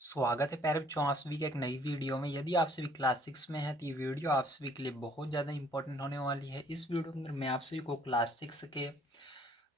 स्वागत है प्यारे बच्चों आप सभी के एक नई वीडियो में। यदि आप सभी क्लास 6 में हैं तो ये वीडियो आप सभी के लिए बहुत ज़्यादा इंपॉर्टेंट होने वाली है। इस वीडियो के अंदर मैं आप सभी को क्लास 6 के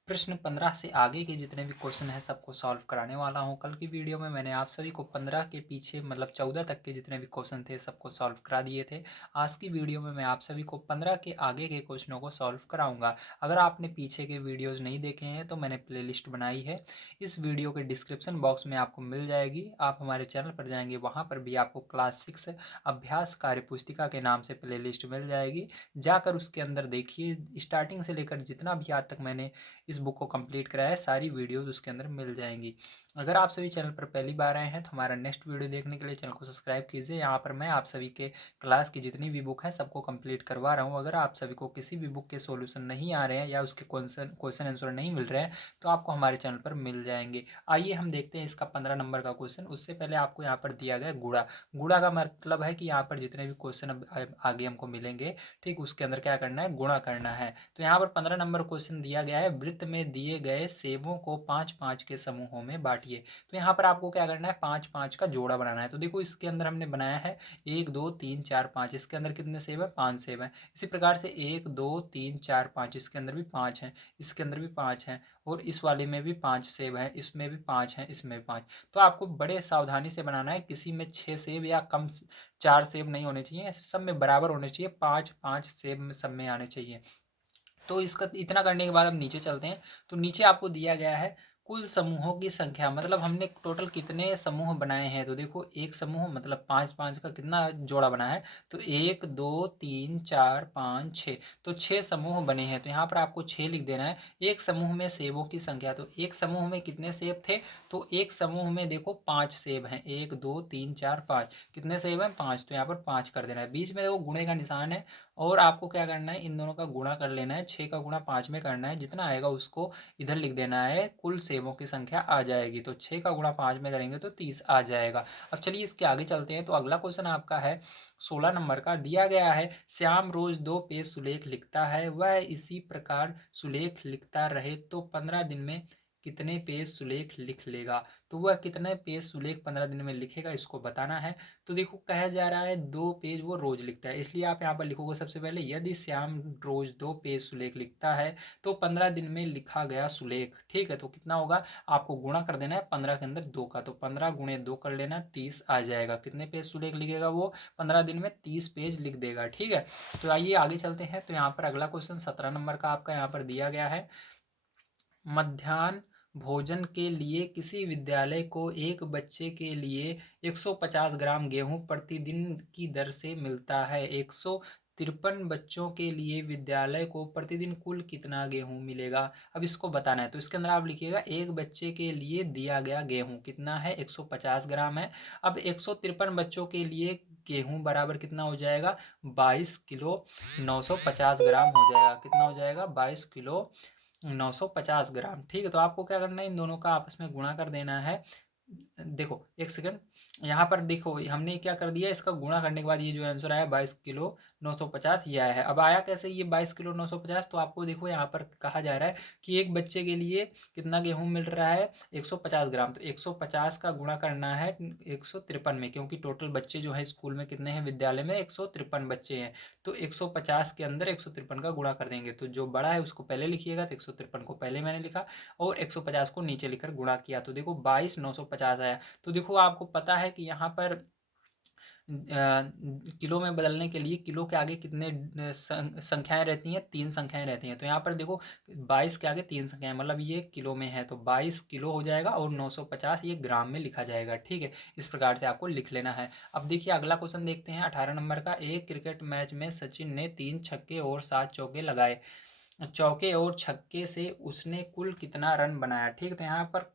प्रश्न 15 से आगे के जितने भी क्वेश्चन हैं सबको सॉल्व कराने वाला हूं। कल की वीडियो में मैंने आप सभी को 15 के पीछे मतलब 14 तक के जितने भी क्वेश्चन थे सबको सॉल्व करा दिए थे। आज की वीडियो में मैं आप सभी को 15 के आगे के क्वेश्चनों को सॉल्व कराऊंगा। अगर आपने पीछे के वीडियोज़ नहीं देखे हैं तो मैंने प्लेलिस्ट बनाई है, इस वीडियो के डिस्क्रिप्शन बॉक्स में आपको मिल जाएगी। आप हमारे चैनल पर जाएंगे, वहाँ पर भी आपको क्लास 6 अभ्यास कार्य पुस्तिका के नाम से प्लेलिस्ट मिल जाएगी। जाकर उसके अंदर देखिए, स्टार्टिंग से लेकर जितना भी आज तक मैंने इस बुक को कंप्लीट कराया है सारी वीडियोस उसके अंदर मिल जाएंगी। अगर आप सभी चैनल पर पहली बार आए हैं तो हमारा नेक्स्ट वीडियो देखने के लिए चैनल को सब्सक्राइब कीजिए। यहाँ पर मैं आप सभी के क्लास की जितनी भी बुक है सबको कंप्लीट करवा रहा हूँ। अगर आप सभी को किसी भी बुक के सॉल्यूशन नहीं आ रहे हैं या उसके क्वेश्चन आंसर नहीं मिल रहे हैं तो आपको हमारे चैनल पर मिल जाएंगे। आइए हम देखते हैं इसका 15 नंबर का क्वेश्चन। उससे पहले आपको यहाँ पर दिया गया गुणा। गुणा का मतलब है कि यहाँ पर जितने भी क्वेश्चन अब आगे हमको मिलेंगे, ठीक, उसके अंदर क्या करना है, गुणा करना है। तो यहाँ पर 15 नंबर क्वेश्चन दिया गया है, वृत्त में दिए गए सेबों को 5-5 के समूहों में बांटिए। तो यहाँ पर आपको क्या करना है, 5-5 का जोड़ा बनाना है। तो देखो इसके अंदर हमने बनाया है 1 2 3 4 5, इसके अंदर कितने सेब है, 5 सेब है। इसी प्रकार से 1 2 3 4 5, इसके अंदर भी 5 है, इसके अंदर भी 5 है, और इस वाले में भी 5 सेब है, इसमें भी 5 है, इसमें भी 5। तो आपको बड़े सावधानी से बनाना है, किसी में 6 सेब या कम 4 सेब नहीं होने चाहिए, सब में बराबर होने चाहिए, 5-5 सेब में सब में आने चाहिए। तो इसका इतना करने के बाद अब नीचे चलते हैं। तो नीचे आपको दिया गया है कुल समूहों की संख्या, मतलब हमने टोटल कितने समूह बनाए हैं। तो देखो एक समूह मतलब 5-5 का कितना जोड़ा बना है, तो 1 2 3 4 5 6, तो 6 समूह बने हैं। तो यहाँ पर आपको 6 लिख देना है। एक समूह में सेबों की संख्या, तो एक समूह में कितने सेब थे, तो एक समूह में देखो 5 सेब हैं, 1 2 3 4 5, कितने सेब हैं, 5, तो यहाँ पर 5 कर देना है। बीच में देखो गुणे का निशान है, और आपको क्या करना है, इन दोनों का गुणा कर लेना है। 6 का गुणा 5 में करना है, जितना आएगा उसको इधर लिख देना है, कुल सेबों की संख्या आ जाएगी। तो 6 का गुणा 5 में करेंगे तो 30 आ जाएगा। अब चलिए इसके आगे चलते हैं। तो अगला क्वेश्चन आपका है 16 नंबर का, दिया गया है श्याम रोज 2 पेज सुलेख लिखता है, वह इसी प्रकार सुलेख लिखता रहे तो 15 दिन में कितने पेज सुलेख लिख लेगा। तो वह कितने पेज सुलेख 15 दिन में लिखेगा, इसको बताना है। तो देखो कहा जा रहा है 2 पेज वो रोज लिखता है, इसलिए आप यहाँ पर लिखोगे सबसे पहले, यदि श्याम रोज 2 पेज सुलेख लिखता है तो 15 दिन में लिखा गया सुलेख, ठीक है, तो कितना होगा, आपको गुणा कर देना है 15 के अंदर 2 का, तो 15 गुणे 2 कर लेना, 30 आ जाएगा। कितने पेज सुलेख लिखेगा वो, 15 दिन में 30 पेज लिख देगा, ठीक है। तो आइए आगे चलते हैं। तो यहाँ पर अगला क्वेश्चन 17 नंबर का आपका यहाँ पर दिया गया है, मध्याह्न भोजन के लिए किसी विद्यालय को एक बच्चे के लिए 150 ग्राम गेहूं प्रतिदिन की दर से मिलता है। 153 बच्चों के लिए विद्यालय को प्रतिदिन कुल कितना गेहूं मिलेगा, अब इसको बताना है। तो इसके अंदर आप लिखिएगा, एक बच्चे के लिए दिया गया गेहूं कितना है, 150 ग्राम है। अब 153 बच्चों के लिए गेहूं बराबर कितना हो जाएगा, 22 किलो 950 ग्राम हो जाएगा। कितना हो जाएगा, 22 किलो 950 ग्राम, ठीक है। तो आपको क्या करना है, इन दोनों का आपस में गुणा कर देना है। देखो एक सेकंड, यहाँ पर देखो हमने क्या कर दिया, इसका गुणा करने के बाद ये जो आंसर आया 22 किलो 950, ये आया है। अब आया कैसे ये 22 किलो 950, तो आपको देखो यहाँ पर कहा जा रहा है कि एक बच्चे के लिए कितना गेहूं मिल रहा है, 150 ग्राम। तो 150 का गुणा करना है 153 में, क्योंकि टोटल बच्चे जो है स्कूल में कितने हैं, विद्यालय में 153 बच्चे हैं। तो 150 के अंदर 153 का गुणा कर देंगे, तो जो बड़ा है उसको पहले लिखिएगा। तो 153 को पहले मैंने लिखा और 150 को नीचे लिखकर गुणा किया, तो देखो 22,950 आया। तो देखो आपको पता है कि यहाँ पर किलो में बदलने के लिए किलो के आगे कितने संख्याएं रहती हैं, 3 संख्याएं रहती हैं। तो यहाँ पर देखो 22 के आगे 3 संख्याएं, मतलब ये किलो में है, तो 22 किलो हो जाएगा और 950 ये ग्राम में लिखा जाएगा, ठीक है। इस प्रकार से आपको लिख लेना है। अब देखिए अगला क्वेश्चन देखते हैं 18 नंबर का, एक क्रिकेट मैच में सचिन ने 3 छक्के और 7 चौके लगाए, चौके और छक्के से उसने कुल कितना रन बनाया, ठीक। तो यहाँ पर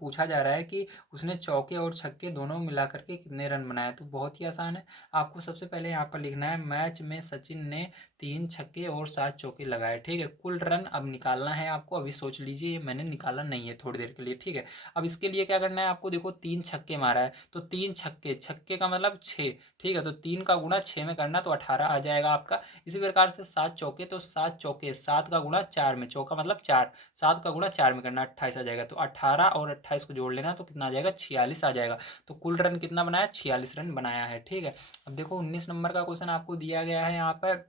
पूछा जा रहा है कि उसने चौके और छक्के दोनों मिलाकर के कितने रन बनाए। तो बहुत ही आसान है, आपको सबसे पहले यहाँ पर लिखना है, मैच में सचिन ने 3 छक्के और 7 चौके लगाए, ठीक है। कुल रन अब निकालना है आपको, अभी सोच लीजिए, ये मैंने निकाला नहीं है थोड़ी देर के लिए, ठीक है। अब इसके लिए क्या करना है आपको, देखो 3 छक्के मारा है, तो 3 छक्के, छक्के का मतलब 6, ठीक है। तो 3 का गुणा 6 में करना, तो 18 आ जाएगा आपका। इसी प्रकार से 7 चौके, तो 7 चौके 7 7 का गुणा 4 में, चौका मतलब 4, 7 का गुणा 4 में करना, 28 आ जाएगा। तो 18 और 28 को जोड़ लेना तो कितना आ जाएगा, 46 आ जाएगा। तो कुल रन कितना बनाया, 46 रन बनाया है। ठीक है, अब देखो 19 नंबर का क्वेश्चन आपको दिया गया है यहाँ पर,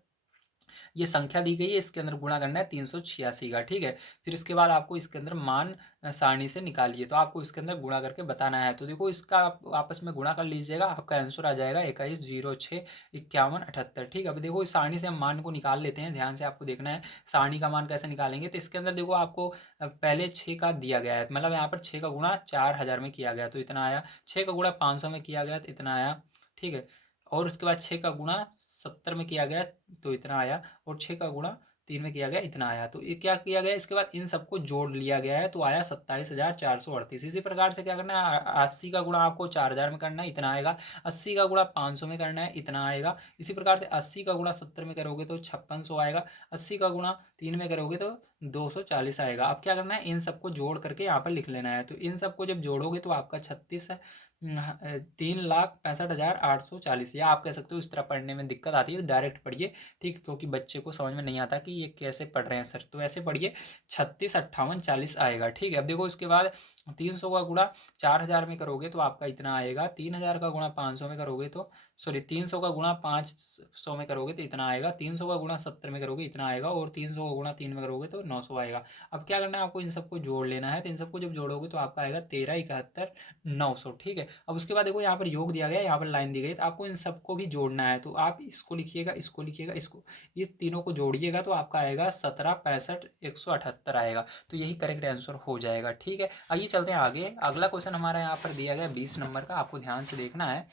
ये संख्या दी गई है, इसके अंदर गुणा करना है 386 का। ठीक है, फिर इसके बाद आपको इसके अंदर मान सारणी से निकालिए, तो आपको इसके अंदर गुणा करके बताना है। तो देखो इसका आप आपस में गुणा कर लीजिएगा, आपका आंसर आ जाएगा 21, 06, 51, 78। ठीक है, अब देखो इस सारणी से हम मान को निकाल लेते हैं, ध्यान से आपको देखना है सारणी का मान कैसे निकालेंगे। तो इसके अंदर देखो आपको पहले 6 का दिया गया है, मतलब यहाँ पर 6 का गुणा 4000 में किया गया तो इतना आया, 6 का गुणा 500 में किया गया तो इतना आया। ठीक है, और उसके बाद 6 का गुणा 70 में किया गया तो इतना आया, और 6 का गुणा 3 में किया गया इतना आया। तो ये क्या किया गया, इसके बाद इन सबको जोड़ लिया गया है तो आया 27,438। इसी प्रकार से क्या करना है, 80 का गुणा आपको 4000 में करना है, इतना आएगा। 80 का गुणा 500 में करना है, इतना आएगा। इसी प्रकार से 80 का गुणा 70 में करोगे तो 5600 आएगा। 80 का गुणा 3 में करोगे तो 240 आएगा। अब क्या करना है, इन सबको जोड़ करके यहाँ पर लिख लेना है। तो इन सबको जब जोड़ोगे तो आपका 36 है, 3,65,840, या आप कह सकते हो इस तरह पढ़ने में दिक्कत आती है तो डायरेक्ट पढ़िए। ठीक, क्योंकि बच्चे को समझ में नहीं आता कि ये कैसे पढ़ रहे हैं सर, तो ऐसे पढ़िए 36, 58, 40 आएगा। ठीक है, अब देखो इसके बाद 300 का गुणा 4000 में करोगे तो आपका इतना आएगा। 3000 का गुणा 500 में करोगे तो, सॉरी 300 का गुणा 500 में करोगे तो इतना आएगा। 300 का गुणा 70 में करोगे इतना आएगा, और 300 का गुणा 3 में करोगे तो 900 आएगा। अब क्या करना है, आपको इन सबको जोड़ लेना है। तो इन सबको जब जोड़ोगे तो आपका आएगा 13,71,900। ठीक है, अब उसके बाद देखो यहाँ पर योग दिया गया है, यहाँ पर लाइन दी गई, तो आपको इन सबको भी जोड़ना है। तो आप इसको लिखिएगा, इसको लिखिएगा, इसको, ये तीनों को जोड़िएगा तो आपका आएगा 17,65,178 आएगा। तो यही करेक्ट आंसर हो जाएगा। ठीक है, आइए चलते हैं आगे। अगला क्वेश्चन हमारा यहाँ पर दिया गया 20 नंबर का, आपको ध्यान से देखना है।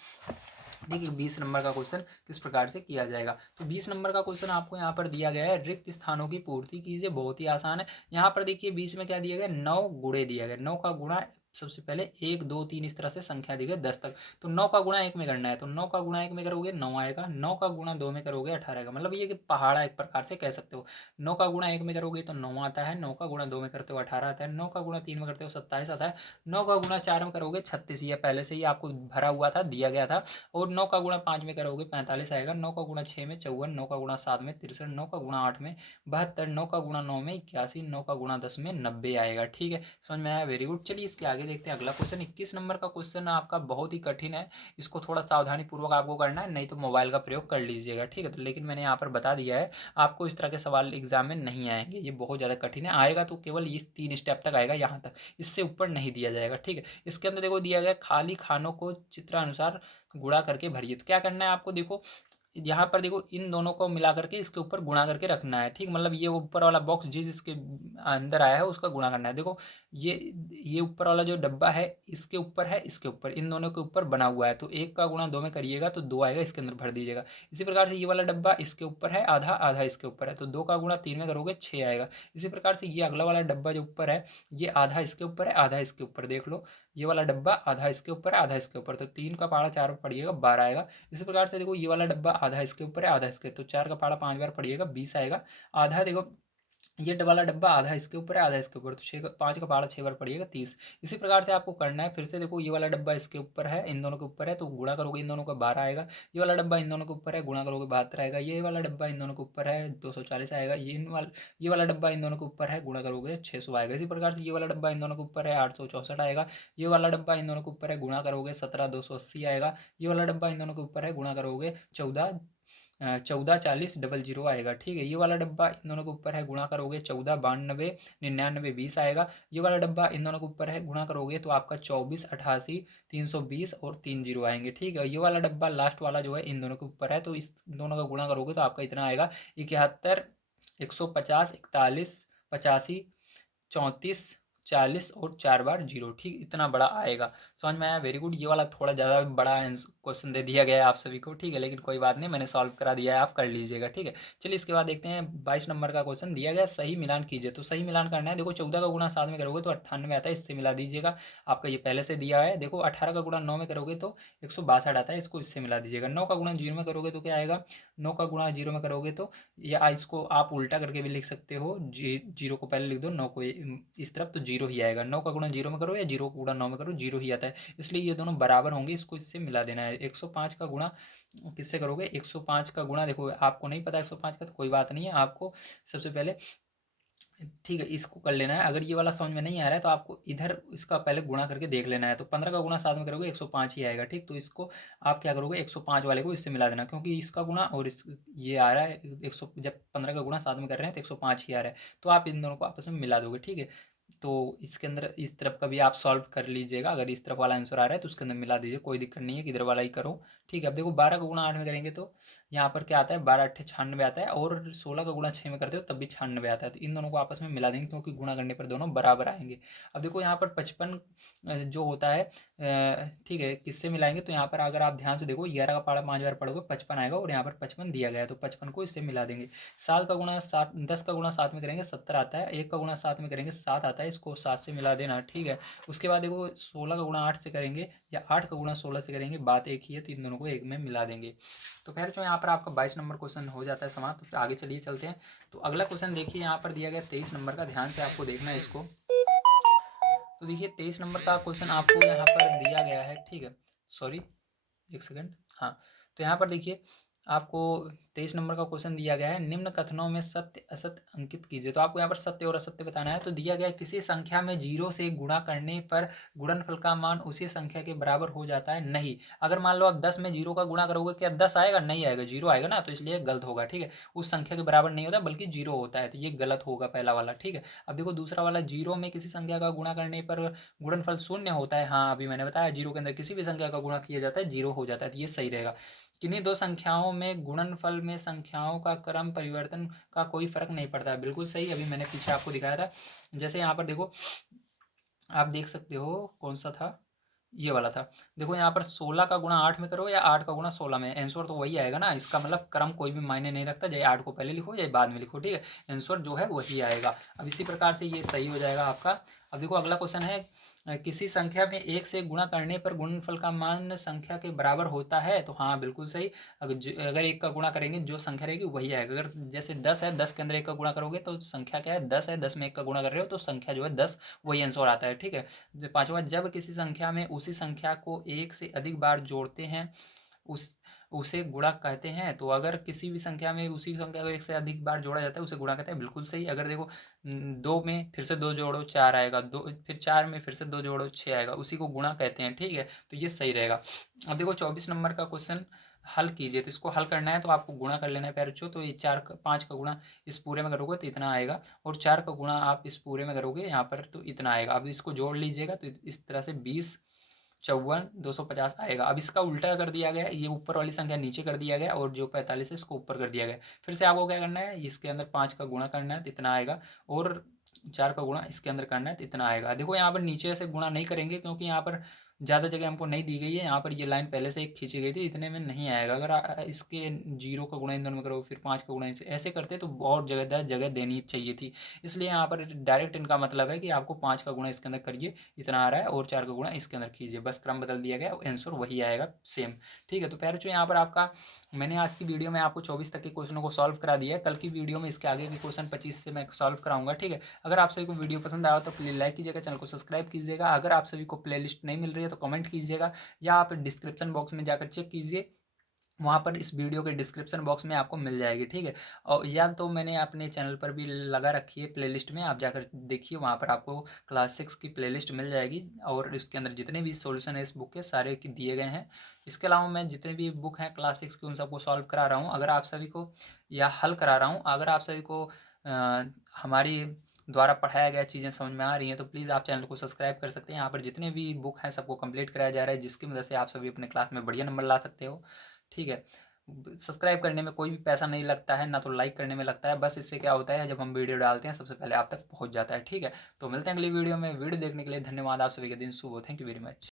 देखिए 20 नंबर का क्वेश्चन किस प्रकार से किया जाएगा। तो 20 नंबर का क्वेश्चन आपको यहाँ पर दिया गया है, रिक्त स्थानों की पूर्ति कीजिए। बहुत ही आसान है। यहाँ पर देखिए 20 में क्या दिया गया, 9 गुणे दिया गया। 9 का गुणा सबसे पहले 1, 2, 3 इस तरह से संख्या दी गई 10 तक। तो 9 का गुणा 1 में करना है, तो 9 का गुणा 1 में करोगे 9 आएगा। 9 का गुणा 2 में करोगे 18 आएगा। मतलब ये कि पहाड़ा एक प्रकार से कह सकते हो। 9 का गुणा 1 में करोगे तो 9 आता है। 9 का गुणा 2 में करते हो 18 आता है। 9 का गुणा 3 में करते हो 27 आता है। 9 का गुणा 4 में करोगे 36, ये पहले से ही आपको भरा हुआ था, दिया गया था। और 9 का गुणा 5 में करोगे 45 आएगा। 9 का गुणा 6 में 54, 9 का गुणा 7 में 63, 9 का गुणा 8 में 72, 9 का गुणा 9 में 81, 9 का गुणा 10 में 90 आएगा। ठीक है, समझ में आया, वेरी गुड। चलिए इसके आगे देखते हैं अगला क्वेश्चन। 21 नंबर का क्वेश्चन आपका बहुत ही कठिन है, इसको थोड़ा सावधानी पूर्वक आपको करना है, नहीं तो मोबाइल का प्रयोग कर लीजिएगा। ठीक है, तो लेकिन मैंने यहाँ पर बता दिया है आपको इस तरह के सवाल एग्जाम में नहीं आएंगे, ये बहुत ज़्यादा कठिन है। आएगा तो केवल इस 3 स्टेप तक आएगा, यहाँ तक, इससे ऊपर नहीं दिया जाएगा। ठीक है, इसके अंदर देखो दिया गया खाली खानों को चित्रानुसार गुणा करके भरिए। तो क्या करना है आपको, देखो यहाँ पर देखो इन दोनों को मिला करके इसके ऊपर गुणा करके रखना है। ठीक, मतलब ये ऊपर वाला बॉक्स जिस इसके अंदर आया है उसका गुणा करना है। देखो ये ऊपर वाला जो डब्बा है इसके ऊपर है, इसके ऊपर, इन दोनों के ऊपर बना हुआ है। तो 1 का गुणा 2 में करिएगा तो 2 आएगा, इसके अंदर भर दीजिएगा। इसी प्रकार से ये वाला डब्बा इसके ऊपर है, आधा आधा इसके ऊपर है, तो 2 का गुणा 3 में करोगे 6 आएगा। इसी प्रकार से ये अगला वाला डब्बा जो ऊपर है, ये आधा इसके ऊपर है, आधा इसके ऊपर, देख लो ये वाला डब्बा आधा इसके ऊपर है, आधा इसके ऊपर, तो 3 का पारा 4 पड़िएगा 12 आएगा। इसी प्रकार से देखो ये वाला डब्बा आधा इसके ऊपर है, आधा इसके, तो 4 का पारा 5 बार पड़िएगा 20 आएगा। आधा देखो ये वाला डब्बा आधा इसके ऊपर है, आधा इसके ऊपर, तो 5 का पारा 6 बार पड़िएगा 30। इसी प्रकार से आपको करना है। फिर से देखो ये वाला डब्बा इसके ऊपर है, इन दोनों के ऊपर है, तो गुणा करोगे इन दोनों का 12 आएगा। ये वाला डब्बा इन दोनों के ऊपर है, गुणा करोगे 72 आएगा। ये वाला डब्बा इन दोनों के ऊपर है 240 आएगा। ये वाला डब्बा इन दोनों के ऊपर है, गुणा करोगे 600 आएगा। इसी प्रकार से ये वाला डब्बा इन दोनों के ऊपर है 864 आएगा। ये वाला डब्बा इन दोनों के ऊपर है, गुणा करोगे 17,280 आएगा। ये वाला डब्बा इन दोनों के ऊपर है, गुणा करोगे 14,40,00 आएगा। ठीक है, ये वाला डब्बा इन दोनों के ऊपर है, गुणा करोगे 14,92,99,20 आएगा। ये वाला डब्बा इन दोनों के ऊपर है, गुणा करोगे तो आपका 24,88,320 और 3 जीरो आएंगे। ठीक है, ये वाला डब्बा लास्ट वाला जो है इन दोनों के ऊपर है, तो इस दोनों का गुणा करोगे तो आपका इतना आएगा 71, 150, 41, 85, 34, 40 और 4 बार जीरो। ठीक, इतना बड़ा आएगा। समझ में आया, वेरी गुड। ये वाला थोड़ा ज़्यादा बड़ा क्वेश्चन दे दिया गया है आप सभी को। ठीक है, लेकिन कोई बात नहीं, मैंने सॉल्व करा दिया है, आप कर लीजिएगा। ठीक है, चलिए इसके बाद देखते हैं 22 नंबर का क्वेश्चन दिया गया, सही मिलान कीजिए। तो सही मिलान करना है। देखो 14 का गुणा 7 में करोगे तो 98 आता है, इससे मिला दीजिएगा। आपका ये पहले से दिया है। देखो 18 का गुणा 9 में करोगे तो 162 आता है, इसको इससे मिला दीजिएगा। 9 का गुणा 0 में करोगे तो क्या आएगा, 9 का गुणा 0 में करोगे तो, या इसको आप उल्टा करके भी लिख सकते हो, 0 को पहले लिख दो, 9 को इस तरफ, तो 0 ही आएगा। 9 का गुणा 0 में करो या 0 का गुणा 9 में करो, 0 ही आता है, इसलिए ये दोनों बराबर होंगे, इसको इससे मिला देना है। 105 का गुणा किससे करोगे, 105 का गुणा, देखो आपको नहीं पता 105 का तो कोई बात नहीं है, आपको सबसे पहले ठीक है, इसको कर लेना है। अगर ये वाला समझ में नहीं आ रहा है तो आपको इधर इसका पहले गुणा करके देख लेना है। तो 15 का गुणा 7 में करोगे 105 ही आएगा, ठीक। तो इसको आप क्या करोगे, 105 वाले को इससे मिला देना, क्योंकि इसका गुणा और इस ये आ रहा है 100, जब 15 का गुणा 7 में कर रहे हैं तो 105 ही आ रहा है। तो आप इन दोनों को आपस में मिला दोगे, ठीक है। तो इसके अंदर इस तरफ का भी आप सॉल्व कर लीजिएगा। अगर इस तरफ वाला आंसर आ रहा है तो उसके अंदर मिला दीजिए, कोई दिक्कत नहीं है, किधर वाला ही करो, ठीक है। अब देखो 12 का गुणा 8 में करेंगे तो यहाँ पर क्या आता है, 12 अट्ठे 96 आता है, और 16 का गुणा 6 में करते हो तब भी 96 आता है। तो इन दोनों को आपस में मिला देंगे, क्योंकि गुणा करने पर दोनों बराबर आएंगे। अब देखो यहाँ पर 55 जो होता है, ठीक है, किससे मिलाएंगे, तो यहाँ पर अगर आप ध्यान से देखो 11 का पारा 5 बार पढ़ोगे 55 आएगा, और यहाँ पर 55 दिया गया है, तो 55 को इससे मिला देंगे। 7 का गुणा 7, 10 का गुणा 7 में करेंगे 70 आता है, 1 का गुणा 7 में करेंगे 7 आता है, इसको 7 से मिला देना, ठीक है। उसके बाद देखो 16 का गुणा 8 से करेंगे या 8 का गुणा 16 से करेंगे, बात एक ही है, तो इन दोनों को एक में मिला देंगे। तो खैर जो यहाँ पर आपका 22 नंबर क्वेश्चन हो जाता है समाप्त। तो आगे चलिए चलते हैं। तो अगला क्वेश्चन देखिए, यहाँ पर दिया गया 23 नंबर का, ध्यान से आपको देखना है इसको। तो देखिए 23 नंबर का क्वेश्चन आपको यहाँ पर दिया गया है, ठीक है। सॉरी, एक सेकंड, हाँ। तो यहाँ पर देखिए आपको 23 नंबर का क्वेश्चन दिया गया है, निम्न कथनों में सत्य असत्य अंकित कीजिए। तो आपको यहाँ पर सत्य और असत्य बताना है। तो दिया गया है, किसी संख्या में 0 से गुणा करने पर गुणनफल का मान उसी संख्या के बराबर हो जाता है, नहीं। अगर मान लो आप 10 में 0 का गुणा करोगे, क्या 10 आएगा? नहीं आएगा, 0 आएगा ना, तो इसलिए गलत होगा, ठीक है। उस संख्या के बराबर नहीं होता बल्कि 0 होता है, तो ये गलत होगा पहला वाला, ठीक है। अब देखो दूसरा वाला, 0 में किसी संख्या का गुणा करने पर गुणनफल शून्य होता है। हाँ, अभी मैंने बताया 0 के अंदर किसी भी संख्या का गुणा किया जाता है 0 हो जाता है, तो ये सही रहेगा। किन्हीं दो संख्याओं में गुणनफल में संख्याओं का क्रम परिवर्तन का कोई फर्क नहीं पड़ता है, बिल्कुल सही। अभी मैंने पीछे आपको दिखाया था। जैसे यहाँ पर देखो, आप देख सकते हो, कौन सा था, ये वाला था। देखो यहाँ पर 16 का गुणा 8 में करो या 8 का गुणा 16 में, आंसर तो वही आएगा ना। इसका मतलब क्रम कोई भी मायने नहीं रखता, चाहे 8 को पहले लिखो या बाद में लिखो, ठीक है, आंसर जो है वही आएगा। अब इसी प्रकार से ये सही हो जाएगा आपका। अब देखो अगला क्वेश्चन है, किसी संख्या में 1 से गुणा करने पर गुणनफल का मान संख्या के बराबर होता है, तो हाँ बिल्कुल सही। अगर 1 का गुणा करेंगे जो संख्या रहेगी वही आएगा। अगर जैसे 10 है, 10 के अंदर 1 का गुणा करोगे तो संख्या क्या है, 10 है, 10 में 1 का गुणा कर रहे हो तो संख्या जो है 10, वही आंसर आता है, ठीक है। पांचवा, जब किसी संख्या में उसी संख्या को 1 से अधिक बार जोड़ते हैं उस उसे गुणा कहते हैं। तो अगर किसी भी संख्या में उसी संख्या को 1 से अधिक बार जोड़ा जाता है उसे गुणा कहते हैं, बिल्कुल सही। अगर देखो 2 में फिर से 2 जोड़ो 4 आएगा, 2 फिर 4 में फिर से 2 जोड़ो 6 आएगा, उसी को गुणा कहते हैं, ठीक है। तो ये सही रहेगा। अब देखो 24 नंबर का क्वेश्चन हल कीजिए। तो इसको हल करना है तो आपको गुणा कर लेना है प्यारे बच्चों। तो ये 5 का गुणा इस पूरे में करोगे तो इतना आएगा, और 4 का गुणा आप इस पूरे में करोगे यहाँ पर तो इतना आएगा। अब इसको जोड़ लीजिएगा तो इस तरह से 20 54 250 आएगा। अब इसका उल्टा कर दिया गया, ये ऊपर वाली संख्या नीचे कर दिया गया, और जो 45 है इसको ऊपर कर दिया गया। फिर से आपको क्या करना है, इसके अंदर 5 का गुणा करना है तो इतना आएगा, और 4 का गुणा इसके अंदर करना है तो इतना आएगा। देखो यहाँ पर नीचे से गुणा नहीं करेंगे, क्योंकि यहाँ पर ज़्यादा जगह हमको नहीं दी गई है। यहाँ पर ये लाइन पहले से एक खींची गई थी, इतने में नहीं आएगा। अगर इसके 0 का गुणा इन दोनों में करो, फिर 5 का गुणा ऐसे करते तो बहुत जगह देनी चाहिए थी। इसलिए यहाँ पर डायरेक्ट इनका मतलब है कि आपको 5 का गुणा इसके अंदर करिए, इतना आ रहा है, और 4 का गुणा इसके अंदर कीजिए, बस क्रम बदल दिया गया, आंसर वही आएगा सेम, ठीक है। तो प्यारे बच्चों, यहाँ पर आपका मैंने आज की वीडियो में आपको 24 तक के क्वेश्चनों को सॉल्व करा दिया है। कल की वीडियो में इसके आगे के क्वेश्चन 25 से मैं सॉल्व कराऊंगा, ठीक है। अगर आप सभी को वीडियो पसंद आया तो प्लीज़ लाइक कीजिएगा, चैनल को सब्सक्राइब कीजिएगा। अगर आप सभी को प्लेलिस्ट नहीं मिल रही है तो कमेंट कीजिएगा, या आप डिस्क्रिप्शन बॉक्स में जाकर चेक कीजिए, वहाँ पर इस वीडियो के डिस्क्रिप्शन बॉक्स में आपको मिल जाएगी, ठीक है। और या तो मैंने अपने चैनल पर भी लगा रखी है प्लेलिस्ट में, आप जाकर देखिए, वहाँ पर आपको क्लास 6 की प्लेलिस्ट मिल जाएगी, और इसके अंदर जितने भी सॉल्यूशन है इस बुक के सारे की दिए गए हैं। इसके अलावा मैं जितने भी बुक हैं क्लास 6 की उन सबको सॉल्व करा रहा हूँ, अगर आप सभी को, या हल करा रहा हूँ, अगर आप सभी को हमारी द्वारा पढ़ाया गया चीज़ें समझ में आ रही हैं तो प्लीज़ आप चैनल को सब्सक्राइब कर सकते हैं। यहाँ पर जितने भी बुक हैं सबको कंप्लीट कराया जा रहा है, जिसकी मदद से आप सभी अपने क्लास में बढ़िया नंबर ला सकते हो, ठीक है। सब्सक्राइब करने में कोई भी पैसा नहीं लगता है, ना तो लाइक करने में लगता है, बस इससे क्या होता है, जब हम वीडियो डालते हैं सबसे पहले आप तक पहुंच जाता है, ठीक है। तो मिलते हैं अगली वीडियो में। वीडियो देखने के लिए धन्यवाद। आप सभी का दिन शुभ हो। Thank you very much.